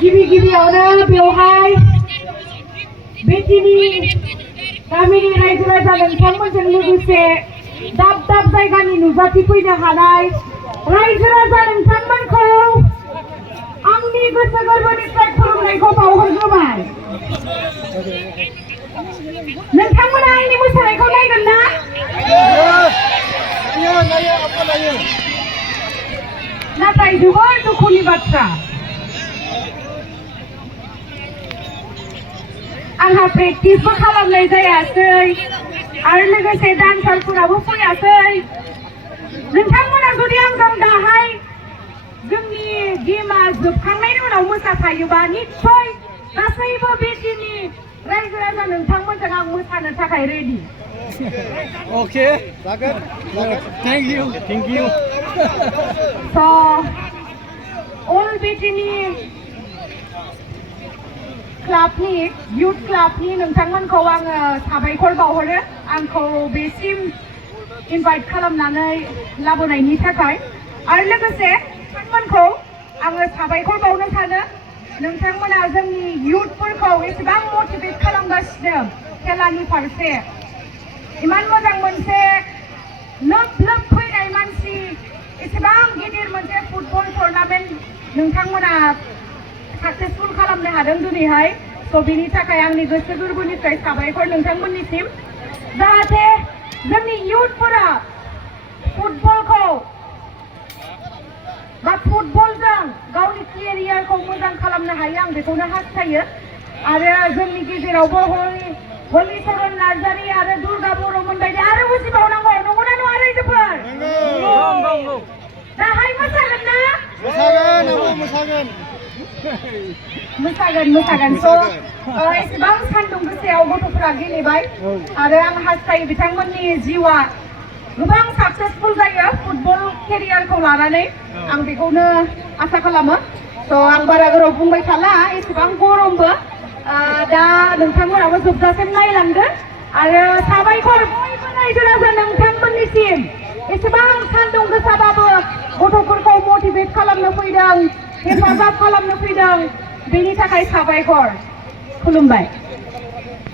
गिबियावनो बेवहाय बेटिनि गामिनि रायजो राजा नोंथांमोनजों लोगोसे दाब दाब जायगानि नुजाथिफैनो हानाय रायजो राजा नोंथांमोनखौ आंनि गोसो गोरबोनिफ्राय खुलुमनायखौ बावहरग्रोबाय। नोंथांमोना आंनि मोसानायखौ नायगोन ना? नाथाय जोबोद दुखुनि बाथ्रा, आंहा प्रेक्टिसबो खालामनाय जायासै आरो लोगोसे डान्सारफोराबो फैयासै। नोंथांमोना जुदि आंजों दाहाय जोंनि गेमा जोबखांनायनि उनाव मोसाफायोबा निस्सय गासैबो बेटिनि रायजो राजा नोंथांमोनजों आं मोसानो थाखाय ready. Okay, thank you. So, all बेटिनि क्लाबनि youth क्लाबनि नोंथांमोनखौ आङो साबायखर बावहरो आंखौ बेसिम इनभाइट खालामनानै लाबोनायनि थाखाय। आरो लोगोसे नोंथांमोनखौ आङो साबायखर बावनो सानो, नोंथांमोना जोंनि youthफोरखौ एसेबां मटिभेट खालामगासिनो खेलानि फारसे। इमान मोजां मोनसे लोब लोब फैनाय मानसि, एसेबां गिदिर मोनसे फुटबल टुर्नामेन्ट नोंथांमोना साक्सेसफुल खालामनो हादों दिनैहाय। स' बिनि थाखाय आंनि गोसो गोरबोनिफ्राय साबायखर नोंथांमोननिसिम। जाहाथे जोंनि youthफोरा फुटबलखौ बा फुटबलजों गावनि केरियारखौ मोजां खालामनो हायो, आं बेखौनो हास्थायो। आरो जोंनि गेजेरावबो हलिचरन नार्जारी आरो दुर्गा बर'मोन बायदि आरो उजिबावनांगौ, नंगौना नङा रायजोफोर? दाहाय मोसागोन ना? मोसागोन। स' एसेबां सान्दुं गोसायाव गथ'फोरा गेलेबाय आरो आं हास्थायो बिथांमोननि जिउआ गोबां साक्सेसफुल जायो फुटबल केरियारखौ लानानै, आं बेखौनो आसा खालामो। स' आं बारा गोलाव बुंबाय थाला, एसेबां गरमबो, दा नोंथांमोनाबो जोबजासिम नायलांदो। आरो साबायखर बयबो रायजो राजा नोंथांमोननिसिम, एसेबां सान्दुं गोसाबाबो गथ'फोरखौ मटिभेट खालामनो फैदों, हेफाजाब खालामनो फैदों, बेनि थाखाय साबायखर। खुलुमबाय।